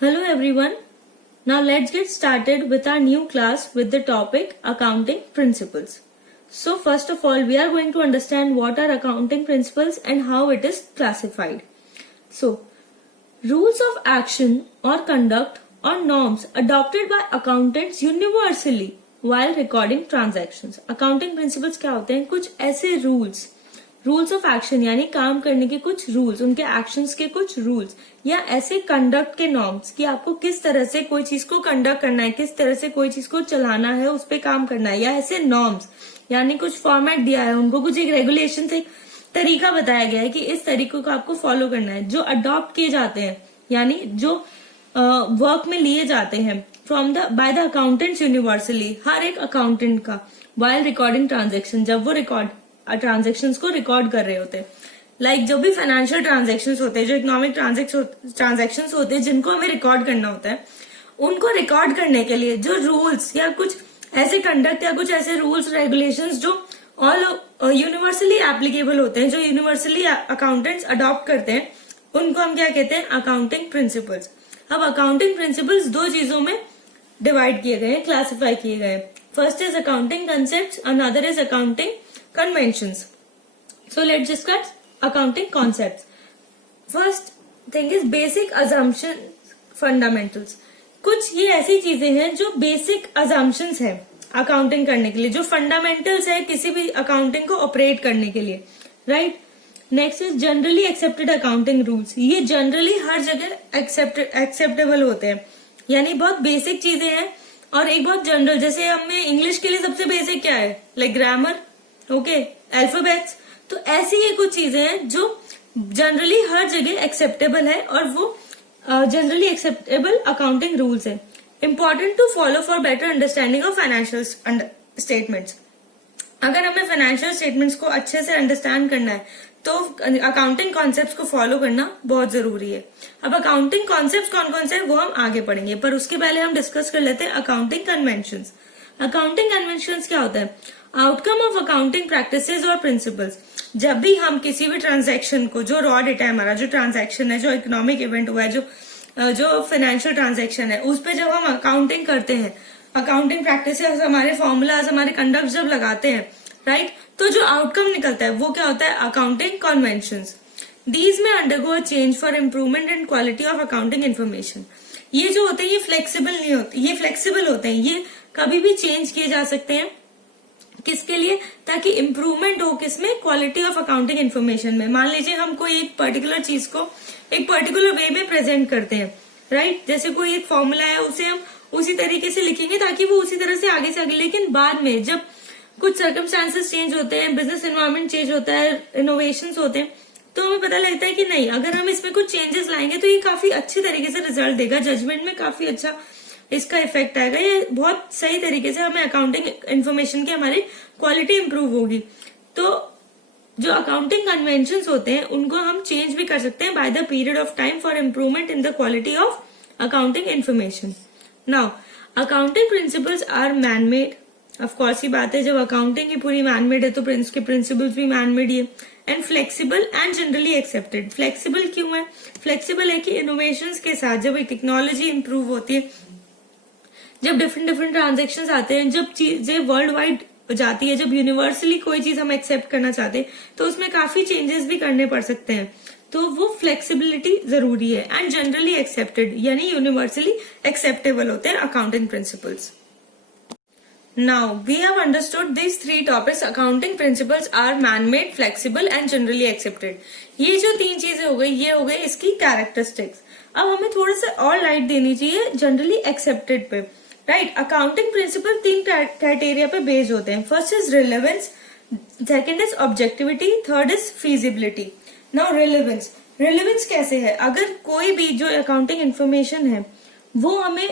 Hello everyone. Now let's get started with our new class with the topic accounting principles. So first of all, we are going to understand what are accounting principles and how it is classified. So, rules of action or conduct or norms adopted by accountants universally while recording transactions. Accounting principles क्या होते हैं? कुछ ऐसे rules of action यानी काम करने के कुछ रूल्स, उनके एक्शंस के कुछ रूल्स या ऐसे कंडक्ट के नॉर्म्स कि आपको किस तरह से कोई चीज को कंडक्ट करना है, किस तरह से कोई चीज को चलाना है, उस पर काम करना है, या ऐसे नॉर्म्स यानी कुछ फॉर्मेट दिया है उनको, कुछ एक रेगुलेशन से तरीका बताया गया है कि इस तरीके को आपको फॉलो करना है, जो अडॉप्ट किए जाते हैं यानी जो वर्क में लिए जाते हैं बाय द अकाउंटेंट्स यूनिवर्सली, हर एक अकाउंटेंट का, वाइल रिकॉर्डिंग ट्रांजेक्शन, जब वो ट्रांजेक्शन्स को रिकॉर्ड कर रहे होते हैं. लाइक जो भी फाइनेंशियल ट्रांजेक्शन्स होते हैं, जो इकोनॉमिक ट्रांजेक्शन्स होते हैं जिनको हमें रिकॉर्ड करना होता है, उनको रिकॉर्ड करने के लिए जो रूल्स या कुछ ऐसे कंडक्ट या कुछ ऐसे रूल्स रेगुलेशंस जो ऑल यूनिवर्सली एप्लीकेबल होते हैं, जो यूनिवर्सली अकाउंटेंट्स अडॉप्ट करते हैं, उनको हम क्या कहते हैं? Accounting principles. अब अकाउंटिंग प्रिंसिपल्स दो चीजों में डिवाइड किए गए हैं, क्लासिफाई किए गए हैं. First is accounting concept, another is accounting conventions. So let's discuss accounting concepts. First thing is basic assumption fundamentals. कुछ ये ऐसी चीजें हैं जो बेसिक assumptions है अकाउंटिंग करने के लिए, जो फंडामेंटल्स है किसी भी अकाउंटिंग को ऑपरेट करने के लिए, right. Next is generally accepted accounting rules. ये जनरली हर जगह एक्सेप्टेबल होते हैं, यानी बहुत बेसिक चीजें हैं. और एक बहुत जनरल, जैसे हमें इंग्लिश के लिए सबसे बेसिक क्या है? Like grammar, okay, alphabets. तो ऐसी ये कुछ चीजें हैं जो जनरली हर जगह एक्सेप्टेबल है और वो जनरली एक्सेप्टेबल अकाउंटिंग रूल्स है. Important to follow for better understanding of financial statements. अगर हमें फाइनेंशियल स्टेटमेंट्स को अच्छे से अंडरस्टैंड करना है तो अकाउंटिंग कॉन्सेप्ट्स को फॉलो करना बहुत जरूरी है. अब अकाउंटिंग कॉन्सेप्ट्स कौन कौन से हैं वो हम आगे पढ़ेंगे, पर उसके पहले हम डिस्कस कर लेते हैं अकाउंटिंग कन्वेंशंस. अकाउंटिंग कन्वेंशंस क्या होता है? आउटकम ऑफ अकाउंटिंग प्रैक्टिसेस और प्रिंसिपल्स. जब भी हम किसी भी ट्रांजैक्शन को, जो रॉ डेटा है हमारा, जो ट्रांजैक्शन है, जो इकोनॉमिक इवेंट हुआ है, जो फाइनेंशियल ट्रांजैक्शन है, उस पे जब हम अकाउंटिंग करते हैं, अकाउंटिंग प्रैक्टिसेस, हमारे फॉर्मूलाज, हमारे कंडक्ट जब लगाते हैं, राइट, तो जो आउटकम निकलता है वो क्या होता है? Accounting conventions. दीज में undergo a change for improvement and quality of accounting information. ये जो होते हैं ये फ्लेक्सिबल नहीं होते, ये फ्लेक्सिबल होते हैं, ये कभी भी चेंज किए जा सकते हैं. किसके लिए? ताकि इम्प्रूवमेंट हो किसमें? क्वालिटी ऑफ अकाउंटिंग इन्फॉर्मेशन में. मान लीजिए हम कोई एक पर्टिकुलर चीज को एक पर्टिकुलर वे में प्रेजेंट करते हैं, राइट. जैसे कोई एक फॉर्मूला है, उसे हम उसी तरीके से लिखेंगे ताकि वो उसी तरह से आगे, लेकिन बाद में जब कुछ सर्कमस्टांसेस चेंज होते हैं, बिजनेस एनवायरमेंट चेंज होता है, इनोवेशंस होते हैं, तो हमें पता लगता है कि नहीं, अगर हम इसमें कुछ चेंजेस लाएंगे तो ये काफी अच्छी तरीके से रिजल्ट देगा, जजमेंट में काफी अच्छा इसका इफेक्ट आएगा, ये बहुत सही तरीके से हमें अकाउंटिंग इन्फॉर्मेशन की हमारी क्वालिटी इंप्रूव होगी. तो जो अकाउंटिंग कन्वेंशंस होते हैं उनको हम चेंज भी कर सकते हैं by the period of time for improvement in the quality of accounting information. Now accounting principles are manmade. Of course ये बात है, जब अकाउंटिंग की पूरी मैनमेड है तो उसके प्रिंसिपल्स भी मैनमेड ही है. And flexible and generally accepted. Flexible क्यों है? फ्लेक्सिबल है कि इनोवेशंस के साथ जब टेक्नोलॉजी इंप्रूव होती है, जब डिफरेंट ट्रांजेक्शन आते हैं, जब चीजें वर्ल्ड वाइड जाती है, जब यूनिवर्सली कोई चीज हम एक्सेप्ट करना चाहते हैं तो उसमें काफी चेंजेस भी करने पड़ सकते हैं, तो वो फ्लेक्सिबिलिटी जरूरी है. एंड जनरली एक्सेप्टेड यानी यूनिवर्सली एक्सेप्टेबल होते हैं accounting principles. Now we have understood this three topics. Accounting principles are manmade, flexible and generally accepted. ये जो तीन चीजें हो गई, ये हो गई इसकी कैरेक्टरिस्टिक्स. अब हमें थोड़ा सा और लाइट देनी चाहिए जनरली एक्सेप्टेड पे, राइट. अकाउंटिंग प्रिंसिपल तीन क्राइटेरिया पे बेस्ड होते हैं. First is relevance, second is objectivity, third is feasibility. Now relevance. Relevance कैसे है? अगर कोई भी जो अकाउंटिंग इन्फॉर्मेशन है वो हमें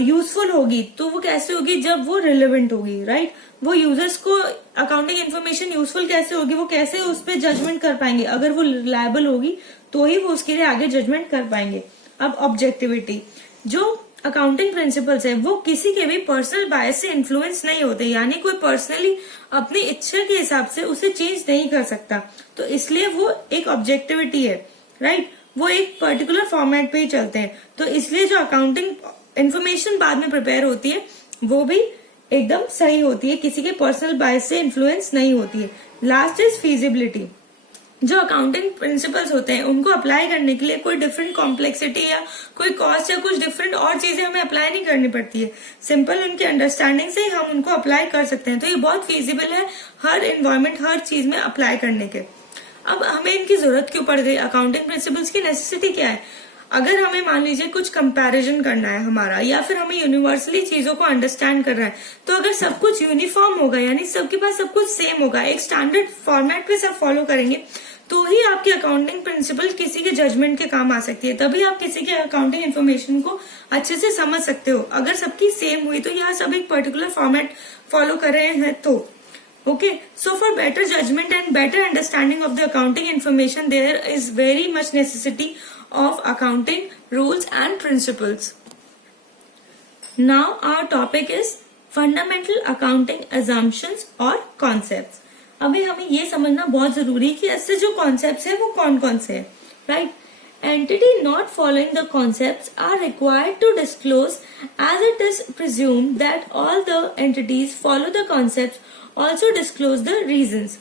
यूजफुल होगी तो वो कैसे होगी? जब वो रिलेवेंट होगी, राइट. वो यूजर्स को अकाउंटिंग इन्फॉर्मेशन यूजफुल कैसे होगी? वो कैसे उस पर जजमेंट कर पाएंगे? अगर वो रिलायबल होगी तो ही वो उसके लिए आगे जजमेंट कर पाएंगे. अब ऑब्जेक्टिविटी. जो अकाउंटिंग प्रिंसिपल्स है वो किसी के भी पर्सनल बायस से इन्फ्लुएंस नहीं होते, यानी कोई पर्सनली अपनी इच्छा के हिसाब से उसे चेंज नहीं कर सकता, तो इसलिए वो एक ऑब्जेक्टिविटी है, राइट. वो एक पर्टिकुलर फॉर्मेट पे ही चलते हैं। तो इसलिए जो अकाउंटिंग इन्फॉर्मेशन बाद में प्रिपेयर होती है वो भी एकदम सही होती है, किसी के पर्सनल बायस से इन्फ्लुएंस नहीं होती है। Last is feasibility. जो अकाउंटिंग प्रिंसिपल्स होते हैं उनको अप्लाई करने के लिए कोई डिफरेंट कॉम्प्लेक्सिटी या कोई कॉस्ट या कुछ डिफरेंट और चीजें हमें अप्लाई नहीं करनी पड़ती है, सिंपल उनकी अंडरस्टैंडिंग से ही हम उनको अप्लाई कर सकते हैं। तो ये बहुत फीजिबल है हर एनवायरमेंट हर चीज में अप्लाई करने के। अब हमें इनकी जरूरत क्यों पड़ गई, अकाउंटिंग प्रिंसिपल्स की नेसेसिटी क्या है? अगर हमें मान लीजिए कुछ कंपैरिजन करना है हमारा, या फिर हमें यूनिवर्सली चीजों को अंडरस्टैंड करना है, तो अगर सब कुछ यूनिफॉर्म होगा यानी सबके पास सब कुछ सेम होगा, एक स्टैंडर्ड फॉर्मेट पे सब फॉलो करेंगे, तो ही आपकी अकाउंटिंग प्रिंसिपल किसी के जजमेंट के काम आ सकती है, तभी आप किसी के अकाउंटिंग इन्फॉर्मेशन को अच्छे से समझ सकते हो। अगर सबकी सेम हुई तो यहाँ सब एक पर्टिकुलर फॉर्मेट फॉलो कर रहे हैं तो okay, so for better judgment and better understanding of the accounting information there is very much necessity of accounting rules and principles. Now our topic is fundamental accounting assumptions or concepts. अभी हमें ये समझना बहुत जरूरी है कि ऐसे जो concepts है वो कौन कौन से हैं, right? Entity not following the concepts are required to disclose as it is presumed that all the entities follow the concepts also disclose the reasons.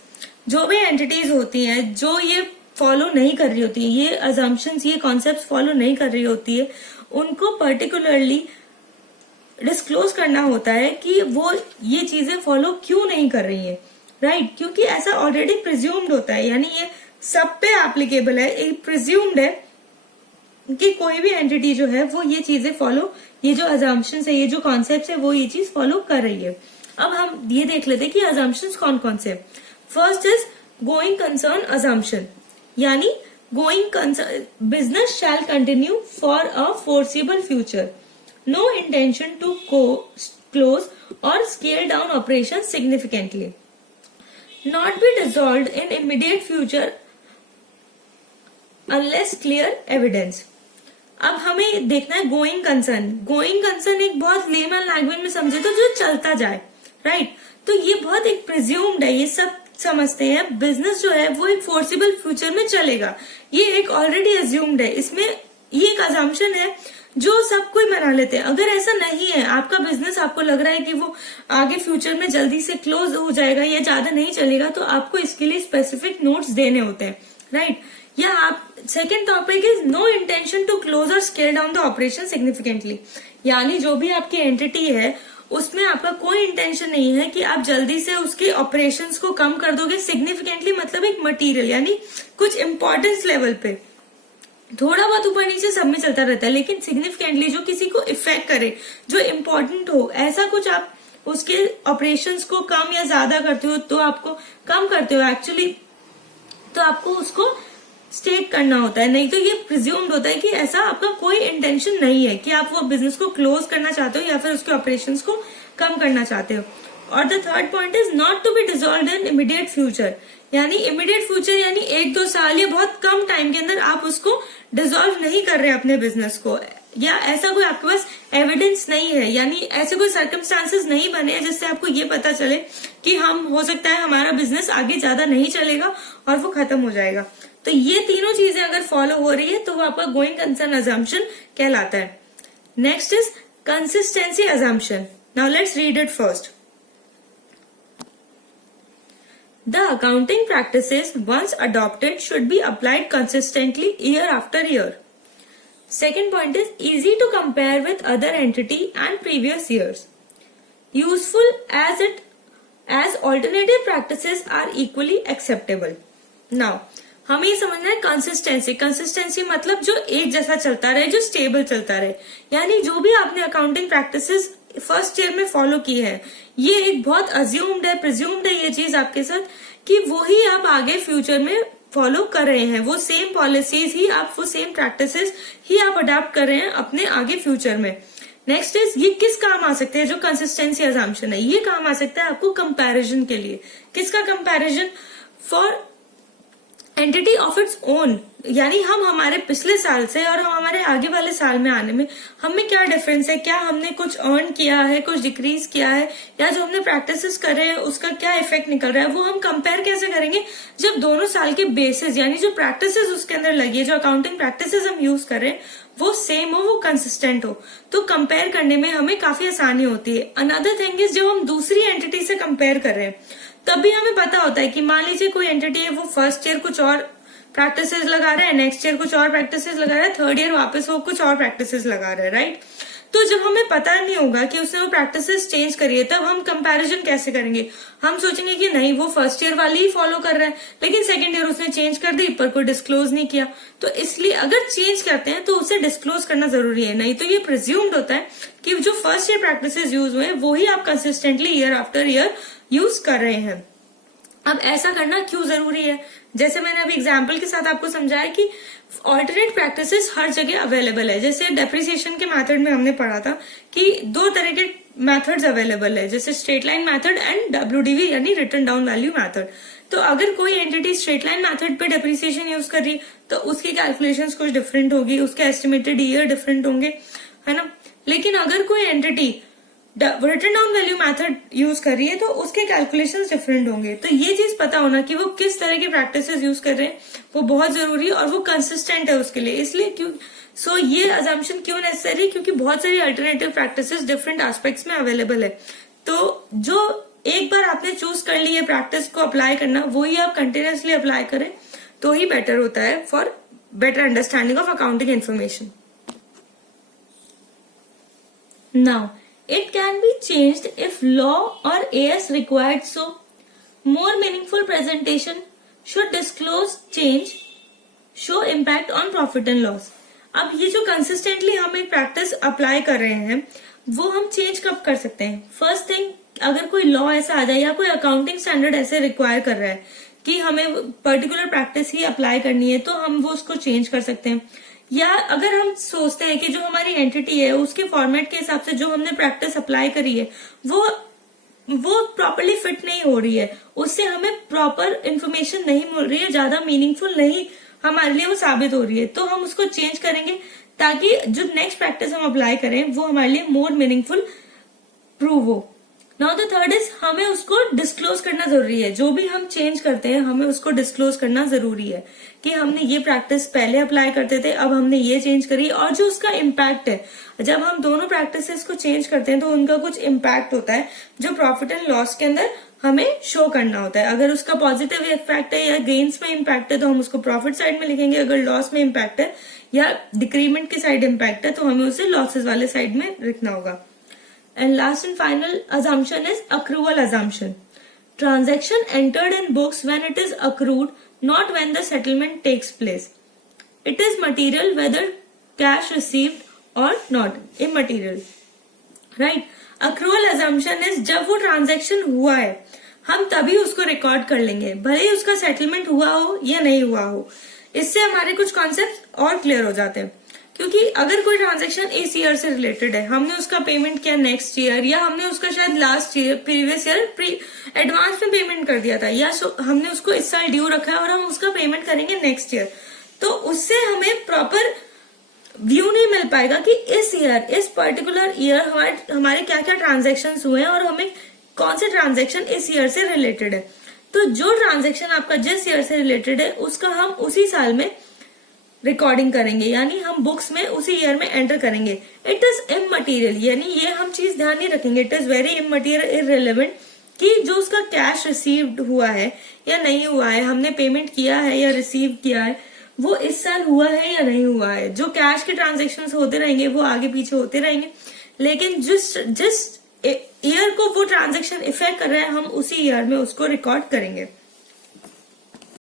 जो भी एंटिटीज होती हैं जो ये फॉलो नहीं कर रही होती है, ये अजम्पशंस ये कॉन्सेप्ट्स फॉलो नहीं कर रही होती है, उनको पर्टिकुलरली डिस्क्लोज करना होता है कि वो ये चीजें फॉलो क्यों नहीं कर रही है, राइट? क्योंकि ऐसा ऑलरेडी प्रिज्यूम्ड होता है, यानी ये सब पे एप्लीकेबल है, एक प्रिज्यूम्ड है कि कोई भी एंटिटी जो है वो ये चीजें फॉलो, ये जो अजम्पशंस है ये जो कॉन्सेप्ट है वो ये चीज फॉलो कर रही है। अब हम ये देख लेते हैं कि अजम्पशंस कौन कौन से। First is going concern assumption, यानी going concern business shall continue for a foreseeable future, no intention to close or scale down operation significantly, not be dissolved in immediate future unless clear evidence. अब हमें देखना है going concern. Going concern एक बहुत layman language में समझे तो जो चलता जाए, राइट? तो ये बहुत एक प्रिज्यूम्ड है, ये सब समझते हैं बिजनेस जो है वो एक फोर्सिबल फ्यूचर में चलेगा, ये एक ऑलरेडी अज्यूम्ड है, इसमें ये एक अजम्पशन है जो सब कोई मना लेते हैं। अगर ऐसा नहीं है, आपका बिजनेस आपको लग रहा है कि वो आगे फ्यूचर में जल्दी से क्लोज हो जाएगा या ज्यादा नहीं चलेगा, तो आपको इसके लिए स्पेसिफिक नोट्स देने होते हैं, राइट? या आप second topic is no intention to close or scale down the operation significantly, यानी जो भी आपकी एंटिटी है उसमें आपका कोई इंटेंशन नहीं है कि आप जल्दी से उसके ऑपरेशंस को कम कर दोगे। सिग्निफिकेंटली मतलब एक मटेरियल यानी कुछ इंपॉर्टेंस लेवल पे, थोड़ा बहुत ऊपर नीचे सब में चलता रहता है, लेकिन सिग्निफिकेंटली जो किसी को इफेक्ट करे, जो इम्पोर्टेंट हो, ऐसा कुछ आप उसके ऑपरेशंस को कम या ज्यादा करते हो तो आपको कम करते हो एक्चुअली, तो आपको उसको स्टेट करना होता है, नहीं तो ये प्रिज्यूम्ड होता है कि ऐसा आपका कोई इंटेंशन नहीं है कि आप वो बिजनेस को क्लोज करना चाहते हो या फिर उसके ऑपरेशंस को कम करना चाहते हो। और the third point is not to be dissolved in immediate future, यानी इमीडिएट फ्यूचर यानी 1-2 साल या बहुत कम टाइम के अंदर आप उसको डिसॉल्व नहीं कर रहे अपने बिजनेस को, या ऐसा कोई आपके पास एविडेंस नहीं है, यानी ऐसे कोई सर्कमस्टांसेस नहीं बने हैं जिससे आपको ये पता चले कि हम हो सकता है हमारा बिजनेस आगे ज्यादा नहीं चलेगा और वो खत्म हो जाएगा। तो ये तीनों चीजें अगर फॉलो हो रही है तो वो आपका गोइंग कंसर्न अजम्पशन कहलाता है। Next is consistency assumption. Now let's read it first. The accounting practices once adopted should be applied consistently year after year. Second point is easy to compare with other entity and previous years. Useful as alternative practices are equally acceptable. Now, हमें ये समझना है consistency. Consistency मतलब जो एक जैसा चलता रहे, जो स्टेबल चलता रहे, यानी जो भी आपने अकाउंटिंग प्रैक्टिसेस फर्स्ट ईयर में फॉलो की है, ये एक बहुत अज्यूम्ड है, प्रिज्यूम्ड है ये चीज आपके साथ कि वो ही आप आगे फ्यूचर में फॉलो कर रहे हैं, वो सेम पॉलिसीज ही आप, वो सेम प्रैक्टिसेस ही आप अडॉप्ट कर रहे हैं अपने आगे फ्यूचर में। नेक्स्ट इज ये किस काम आ सकते हैं, जो कंसिस्टेंसी अजम्पशन है ये काम आ सकता है आपको कंपैरिजन के लिए। किसका comparison? For entity of its own, यानी हम हमारे पिछले साल से और हम हमारे आगे वाले साल में आने में हमें क्या डिफरेंस है, क्या हमने कुछ अर्न किया है, कुछ डिक्रीज किया है, या जो हमने प्रैक्टिसेस कर रहे हैं उसका क्या इफेक्ट निकल रहा है, वो हम कंपेयर कैसे करेंगे जब दोनों साल के बेसिस यानी जो प्रैक्टिसेस उसके अंदर लगी है, जो अकाउंटिंग प्रैक्टिसेस हम यूज कर रहे हैं वो सेम हो, वो कंसिस्टेंट हो, तो कंपेयर करने में हमें काफी आसानी होती है। अनदर थिंग इज जब हम दूसरी एंटिटी से कंपेयर कर रहे हैं तभी हमें पता होता है कि मान लीजिए कोई एंटिटी है वो फर्स्ट ईयर कुछ और प्रैक्टिसेस लगा रहा है, नेक्स्ट ईयर कुछ और प्रैक्टिसेस लगा रहा है, थर्ड ईयर वापस वो कुछ और प्रैक्टिसेस लगा रहा है, राइट। तो जब हमें पता नहीं होगा कि उसने वो प्रैक्टिसेस चेंज करी है तब हम कंपैरिजन कैसे करेंगे, हम सोचेंगे कि नहीं वो फर्स्ट ईयर वाली ही फॉलो कर रहा है, लेकिन सेकंड ईयर उसने चेंज कर दी पर कोई डिस्क्लोज नहीं किया। तो इसलिए अगर चेंज करते हैं तो उसे डिस्क्लोज करना जरूरी है, नहीं तो ये प्रिज्यूम्ड होता है कि जो फर्स्ट ईयर प्रैक्टिसेस यूज हुए वो ही आप consistently year after year use कर रहे हैं। अब ऐसा करना क्यों जरूरी है, जैसे मैंने अभी एग्जाम्पल के साथ आपको समझाया कि ऑल्टरनेट प्रैक्टिसेस हर जगह अवेलेबल है। जैसे डेप्रिसिएशन के मेथड में हमने पढ़ा था कि दो तरह के मेथड्स अवेलेबल है, जैसे straight line method and WDV यानी रिटन डाउन वैल्यू मेथड। तो अगर कोई एंटिटी स्ट्रेट लाइन मेथड पे डेप्रिसिएशन यूज कर रही है तो उसकी कैलकुलेशंस कुछ डिफरेंट होगी, उसके एस्टिमेटेड ईयर डिफरेंट होंगे, है ना। लेकिन अगर कोई entity written down value method use कर रही है तो उसके कैलकुलेशंस डिफरेंट होंगे। तो ये चीज पता होना कि वो किस तरह के प्रैक्टिसेस यूज कर रहे हैं वो बहुत जरूरी है और वो कंसिस्टेंट है उसके लिए। इसलिए क्यों ये अजम्पशन क्यों नेसेसरी, क्योंकि बहुत सारी अल्टरनेटिव प्रैक्टिसेस डिफरेंट एस्पेक्ट्स में अवेलेबल है। तो जो एक बार आपने चूज कर ली है प्रैक्टिस को अप्लाई करना, वो ही आप कंटिन्यूसली अप्लाई करें तो ही बेटर होता है for better understanding of accounting information. Now it can be changed if law or AS required so. More meaningful presentation should disclose change, show impact on profit and loss. अब ये जो consistently हम एक practice apply कर रहे हैं वो हम चेंज कब कर सकते हैं। फर्स्ट थिंग, अगर कोई लॉ ऐसा आ जाए या कोई अकाउंटिंग स्टैंडर्ड ऐसे रिक्वायर कर रहा है कि हमें पर्टिकुलर प्रैक्टिस ही अप्लाई करनी है तो हम वो उसको चेंज कर सकते हैं। या अगर हम सोचते हैं कि जो हमारी एंटिटी है उसके फॉर्मेट के हिसाब से जो हमने प्रैक्टिस अप्लाई करी है वो प्रॉपरली फिट नहीं हो रही है, उससे हमें प्रॉपर इंफॉर्मेशन नहीं मिल रही है, ज्यादा मीनिंगफुल नहीं हमारे लिए वो साबित हो रही है, तो हम उसको चेंज करेंगे ताकि जो नेक्स्ट प्रैक्टिस हम अप्लाई करें वो हमारे लिए मोर मीनिंगफुल प्रूव हो। नाउ द थर्ड इज हमें उसको डिस्क्लोज करना जरूरी है। जो भी हम चेंज करते हैं हमें उसको डिस्क्लोज करना जरूरी है कि हमने ये प्रैक्टिस पहले अप्लाई करते थे, अब हमने ये चेंज करी, और जो उसका इम्पैक्ट है, जब हम दोनों प्रैक्टिसेस को चेंज करते हैं तो उनका कुछ इम्पैक्ट होता है जो प्रॉफिट एंड लॉस के अंदर हमें शो करना होता है। अगर उसका पॉजिटिव इफेक्ट है या गेन्स में इम्पैक्ट है तो हम उसको प्रॉफिट साइड में लिखेंगे, अगर लॉस में इम्पैक्ट है या डिक्रीमेंट की साइड इम्पैक्ट है तो हमें उसे लॉसेस वाले साइड में लिखना होगा। And last and final assumption is accrual assumption. Transaction entered in books when it is accrued, not when the settlement takes place. It is material whether cash received or not. Immaterial. Right? Accrual assumption is जब वो transaction हुआ है हम तभी उसको record कर लेंगे, भले ही उसका सेटलमेंट हुआ हो या नहीं हुआ हो। इससे हमारे कुछ कॉन्सेप्ट और क्लियर हो जाते हैं, क्योंकि अगर कोई ट्रांजैक्शन इस ईयर से रिलेटेड है, हमने उसका पेमेंट किया नेक्स्ट ईयर, या हमने उसका शायद last year previous year advance में पेमेंट कर दिया था, या हमने उसको इस साल ड्यू रखा है और हम उसका पेमेंट करेंगे नेक्स्ट ईयर, तो उससे हमें प्रॉपर व्यू नहीं मिल पाएगा कि इस ईयर, इस पर्टिकुलर ईयर हमारे क्या क्या ट्रांजेक्शन हुए हैं और हमें कौन से ट्रांजेक्शन इस ईयर से रिलेटेड है। तो जो ट्रांजेक्शन आपका जिस ईयर से रिलेटेड है उसका हम उसी साल में रिकॉर्डिंग करेंगे, यानी हम बुक्स में उसी ईयर में एंटर करेंगे। इट इज इममटीरियल, यानी ये हम चीज ध्यान नहीं रखेंगे, इट इज वेरी इममटीरियल, इररिलेवेंट कि जो उसका कैश रिसीव्ड हुआ है या नहीं हुआ है, हमने पेमेंट किया है या रिसीव किया है, वो इस साल हुआ है या नहीं हुआ है। जो कैश के ट्रांजेक्शन होते रहेंगे वो आगे पीछे होते रहेंगे, लेकिन जिस ईयर को वो ट्रांजेक्शन इफेक्ट कर रहा है हम उसी ईयर में उसको रिकॉर्ड करेंगे।